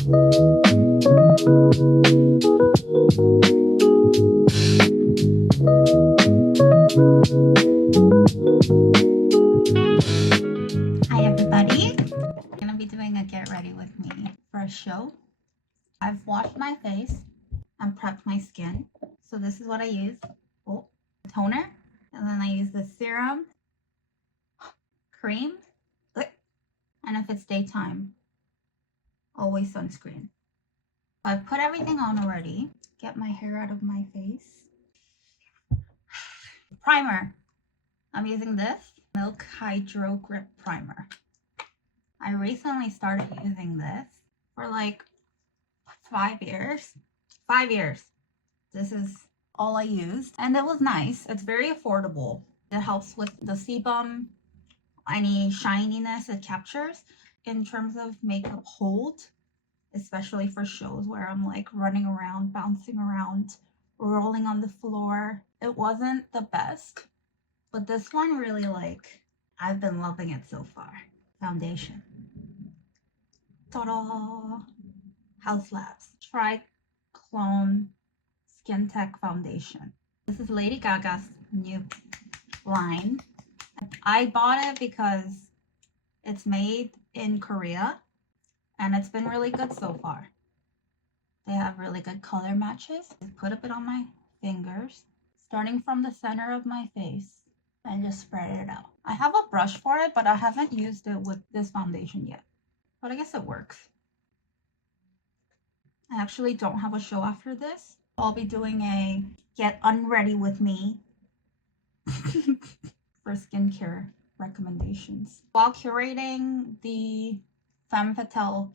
Hi everybody, I'm gonna be doing a get ready with me for a show. I've washed my face and prepped my skin. So this is what I use. Oh, toner, and then I use the serum, cream, and if it's daytime, always sunscreen. I've put everything on already. Get my hair out of my face. Primer. I'm using this Milk Hydro Grip Primer. I recently started using this for like 5 years. 5 years. This is all I used, and it was nice. It's very affordable. It helps with the sebum, any shininess it captures. In terms of makeup hold, especially for shows where I'm like running around, bouncing around, rolling on the floor, it wasn't the best, but this one really, like, I've been loving it so far. Foundation. Ta-da! House Labs Tri-Clone Skin Tech Foundation. This is Lady Gaga's new line. I bought it because it's made in Korea and it's been really good so far. They have really good color matches. Just put a bit on my fingers, starting from the center of my face, and just spread it out. I have a brush for it, but I haven't used it with this foundation yet. But I guess it works. I actually don't have a show after this. I'll be doing a get unready with me for skincare recommendations. While curating the Femme Fatale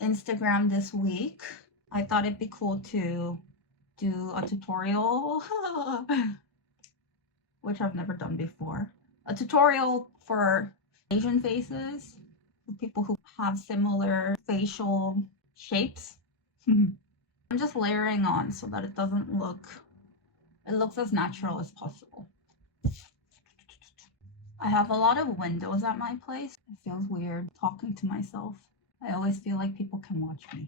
Instagram this week, I thought it'd be cool to do a tutorial, which I've never done before. A tutorial for Asian faces, for people who have similar facial shapes. I'm just layering on so that it doesn't look, it looks as natural as possible. I have a lot of windows at my place. It feels weird talking to myself. I always feel like people can watch me.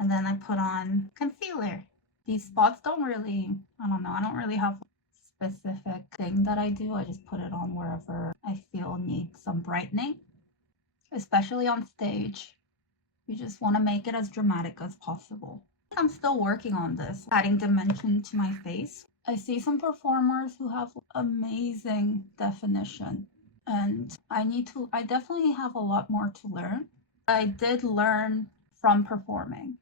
And then I put on concealer. These spots don't really, I don't really have a specific thing that I do. I just put it on wherever I feel needs some brightening, especially on stage. You just want to make it as dramatic as possible. I'm still working on this, adding dimension to my face. I see some performers who have amazing definition, and I definitely have a lot more to learn. I did learn from performing.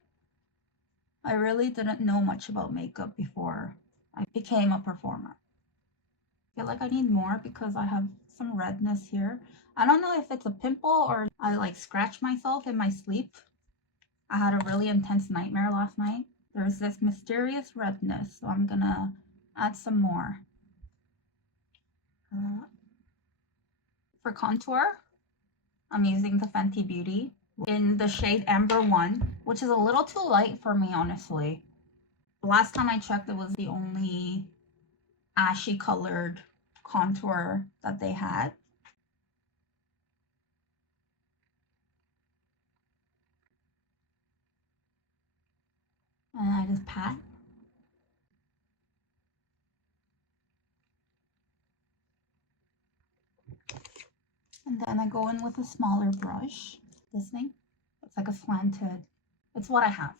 I really didn't know much about makeup before I became a performer. I feel like I need more because I have some redness here. I don't know if it's a pimple or I like scratch myself in my sleep. I had a really intense nightmare last night. There's this mysterious redness, so I'm gonna add some more. For contour, I'm using the Fenty Beauty in the shade Amber 1, which is a little too light for me, honestly. Last time I checked, it was the only ashy colored contour that they had. And I just pat. And then I go in with a smaller brush. This thing, it's like a slanted, it's what I have.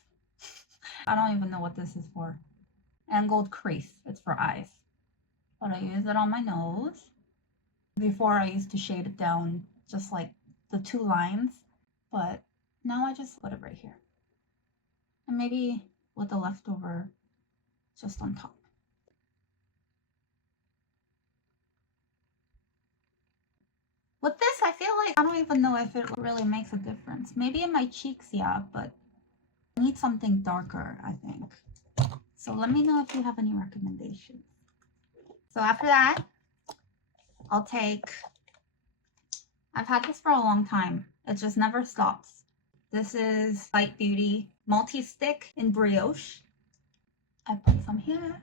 I don't even know what this is for. Angled crease, it's for eyes. But I use it on my nose. Before I used to shade it down just like the 2 lines, but now I just put it right here. And maybe with the leftover just on top. With this, I feel like I don't even know if it really makes a difference. Maybe in my cheeks, yeah, but I need something darker, I think. So let me know if you have any recommendations. So after that, I'll take, I've had this for a long time. It just never stops. This is Bite Beauty Multi-Stick in Brioche. I put some here.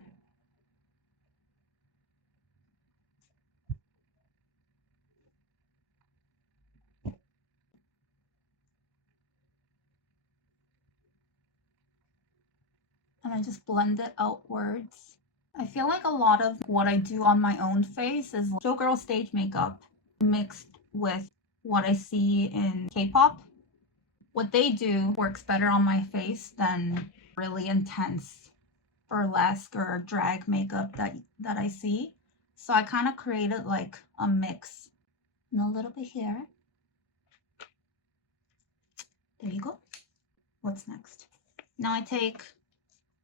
and I just blend it outwards. I feel like a lot of what I do on my own face is showgirl stage makeup mixed with what I see in K-pop. What they do works better on my face than really intense burlesque or drag makeup that I see. So I kind of created like a mix. And a little bit here. There you go. What's next? Now I take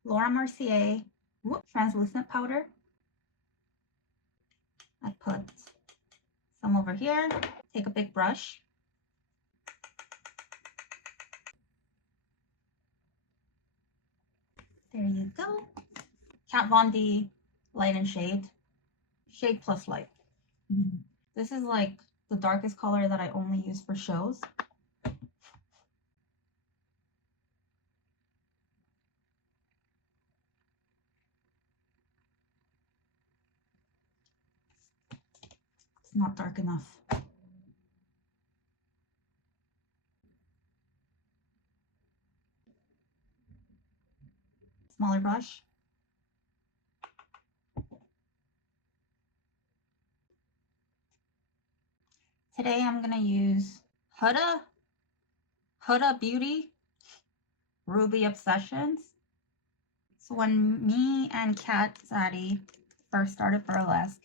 Laura Mercier translucent powder. I put some over here. Take a big brush. There you go. Kat Von D Light and Shade. Shade plus light. This is like the darkest color that I only use for shows. It's not dark enough. Smaller brush. Today I'm gonna use Huda Beauty Ruby Obsessions. So when me and Kat Zaddy first started burlesque,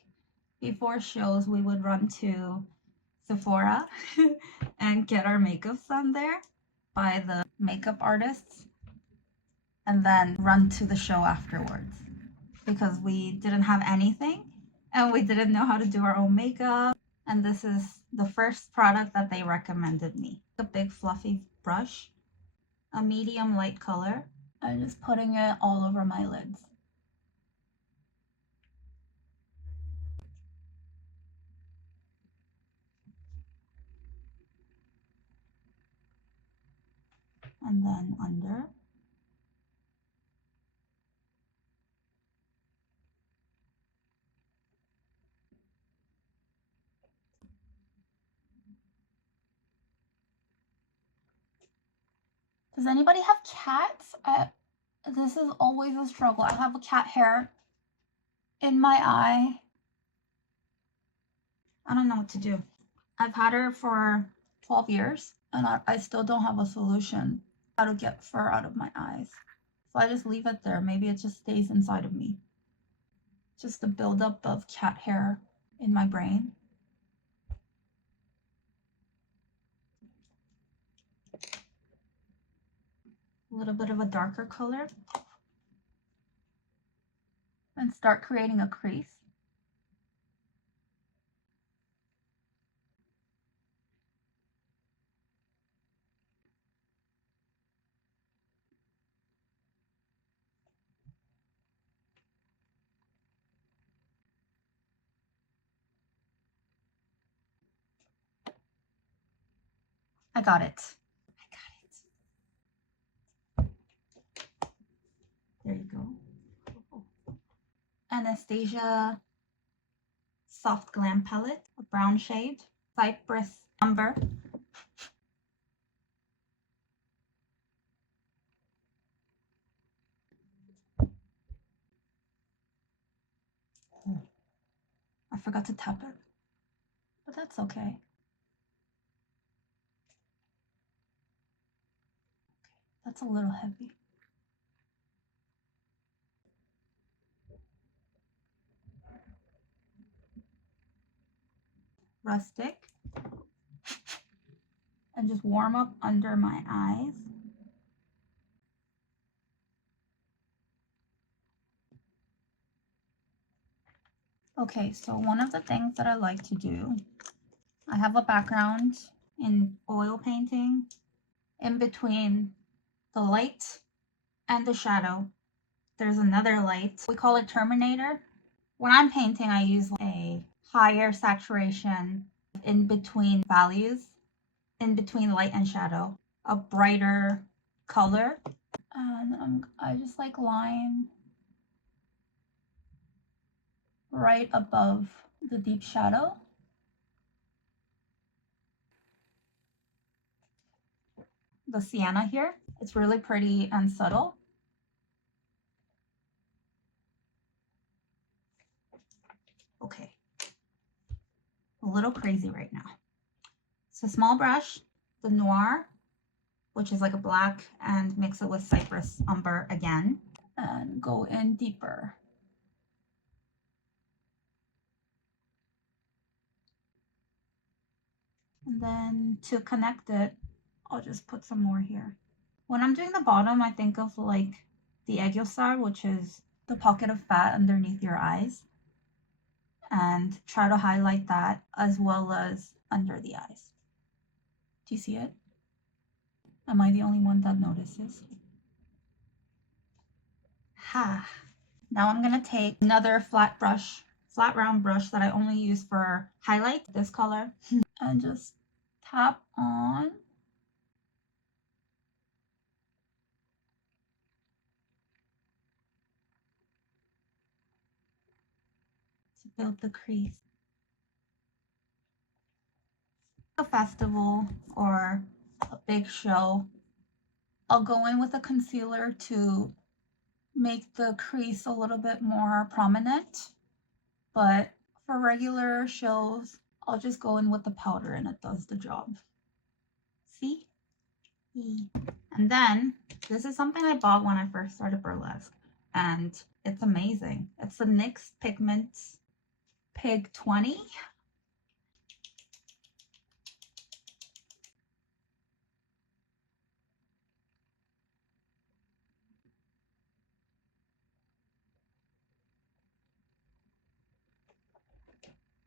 before shows we would run to Sephora and get our makeups done there by the makeup artists, and then run to the show afterwards because we didn't have anything and we didn't know how to do our own makeup. And this is the first product that they recommended me. A big fluffy brush, a medium light color. I'm just putting it all over my lids. And then under. Does anybody have cats? This is always a struggle. I have a cat hair in my eye. I don't know what to do. I've had her for 12 years and I still don't have a solution how to get fur out of my eyes. So I just leave it there. Maybe it just stays inside of me. Just a buildup of cat hair in my brain. A little bit of a darker color. And start creating a crease. I got it. There you go. Anastasia Soft Glam Palette, a brown shade, Cypress Umber. I forgot to tap it, but that's okay. That's a little heavy. Rustic. And just warm up under my eyes. Okay, so one of the things that I like to do, I have a background in oil painting. In between the light and the shadow, there's another light. We call it Terminator. When I'm painting, I use a higher saturation in between values, in between light and shadow, a brighter color. And I just like line right above the deep shadow. The sienna here, it's really pretty and subtle. a little crazy right now. So small brush, the Noir, which is like a black, and mix it with Cypress Umber again, and go in deeper. And then to connect it, I'll just put some more here. When I'm doing the bottom, I think of like the aegyosal, which is the pocket of fat underneath your eyes, and try to highlight that as well as under the eyes. Do you see it? Am I the only one that notices? Ha! Now I'm gonna take another flat round brush that I only use for highlight, this color, and just tap on. To build the crease. A festival or a big show, I'll go in with a concealer to make the crease a little bit more prominent, but for regular shows, I'll just go in with the powder and it does the job. See? And then, this is something I bought when I first started burlesque, and it's amazing. It's the NYX Pigment Pig 20.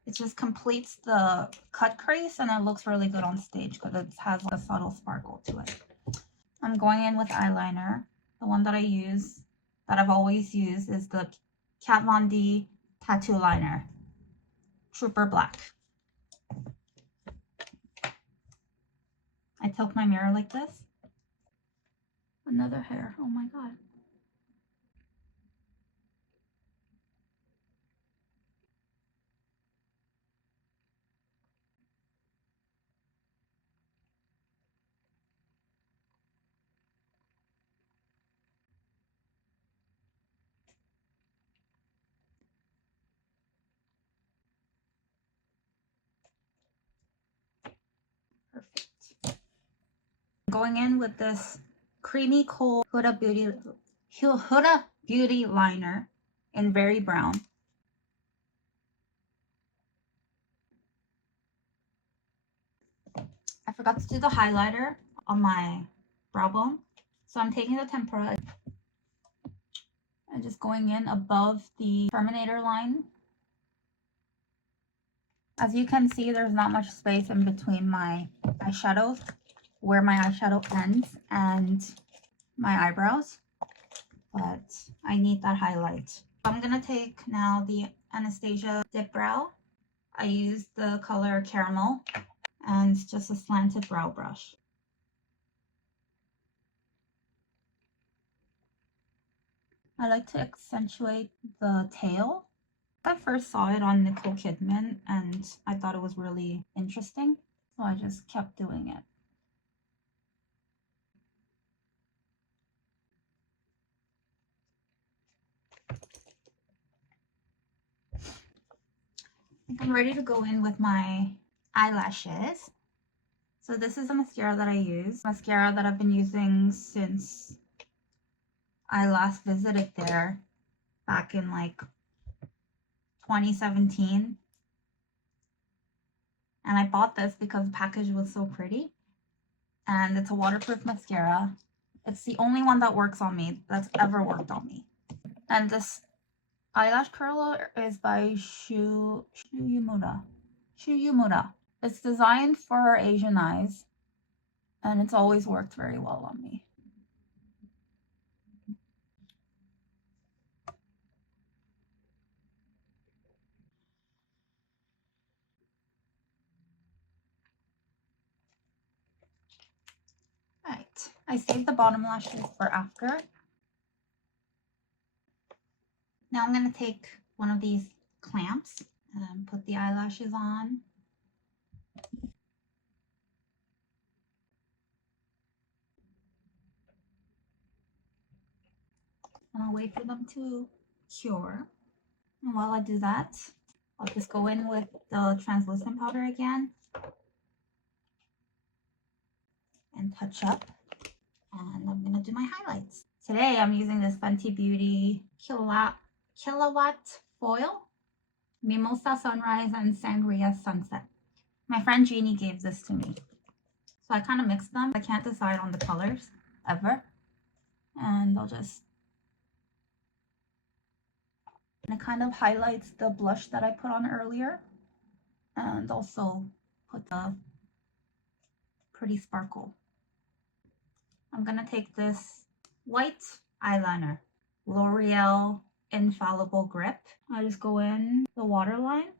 It just completes the cut crease and it looks really good on stage because it has a subtle sparkle to it. I'm going in with eyeliner. The one that I use, that I've always used, is the Kat Von D Tattoo Liner, Trooper Black. I tilt my mirror like this. Another hair, oh my god. Perfect. Going in with this creamy cold Huda Beauty liner in Very Brown. I forgot to do the highlighter on my brow bone, so I'm taking the tempera and just going in above the Terminator line. As you can see, there's not much space in between my eyeshadows, where my eyeshadow ends, and my eyebrows, but I need that highlight. I'm gonna take now the Anastasia Dip Brow. I use the color Caramel and just a slanted brow brush. I like to accentuate the tail. I first saw it on Nicole Kidman and I thought it was really interesting, so I just kept doing it. I'm ready to go in with my eyelashes. So this is a mascara that I use. Mascara that I've been using since I last visited there back in like 2017. And I bought this because the package was so pretty. And it's a waterproof mascara. It's the only one that works on me, that's ever worked on me. And this eyelash curler is by Shuyumura. It's designed for Asian eyes, and it's always worked very well on me. Right, I saved the bottom lashes for after. Now I'm going to take one of these clamps and put the eyelashes on. And I'll wait for them to cure. And while I do that, I'll just go in with the translucent powder again and touch up. And I'm gonna do my highlights. Today I'm using this Fenty Beauty Kilowatt Foil, Mimosa Sunrise, and Sangria Sunset. My friend Jeannie gave this to me. So I kind of mixed them. I can't decide on the colors ever. And I'll just... And it kind of highlights the blush that I put on earlier. And also put the pretty sparkle. I'm gonna take this white eyeliner, L'Oreal Infallible Grip. I just go in the waterline.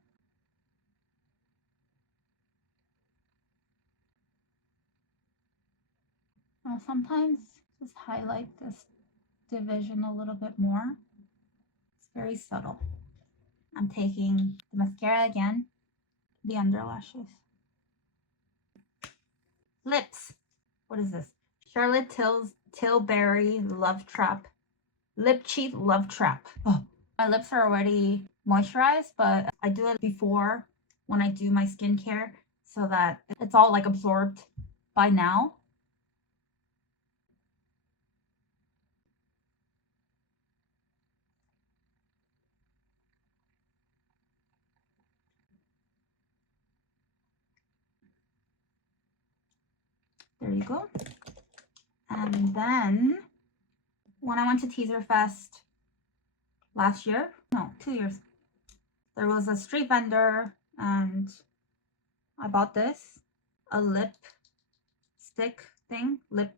I'll sometimes just highlight this division a little bit more. It's very subtle. I'm taking the mascara again, the under lashes. Lips. What is this? Charlotte Tilbury Love Trap. Lip Cheat Love Trap. Oh, my lips are already moisturized, but I do it before when I do my skincare so that it's all like absorbed by now. There you go. And then when I went to Teaser Fest last year, no, 2 years, there was a street vendor and I bought this, a lip stick thing, lip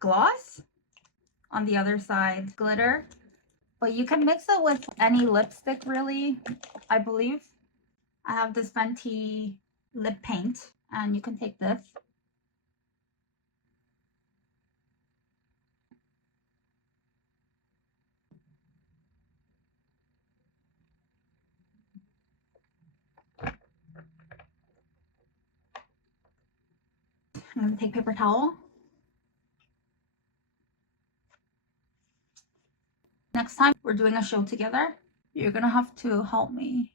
gloss. On the other side, glitter. But you can mix it with any lipstick really, I believe. I have this Fenty lip paint and you can take this. I'm going to take paper towel. Next time we're doing a show together, you're going to have to help me.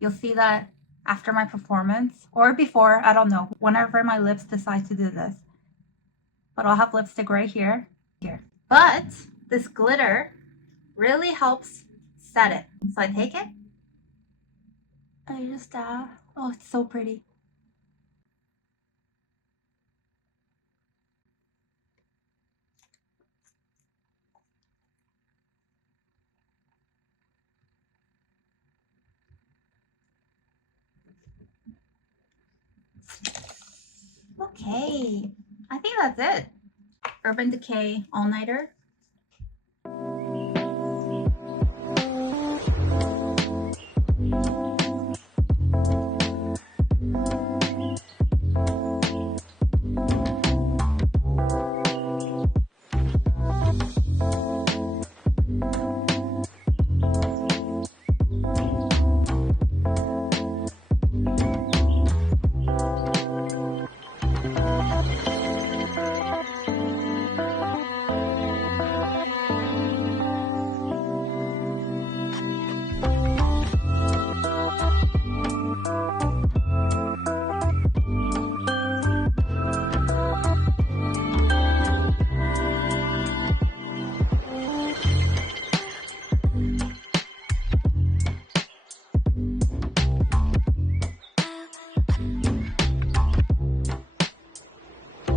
You'll see that after my performance or before, I don't know, whenever my lips decide to do this. But I'll have lipstick right here. But this glitter really helps set it. So I take it. I just, oh, it's so pretty. Okay, I think that's it. Urban Decay All Nighter.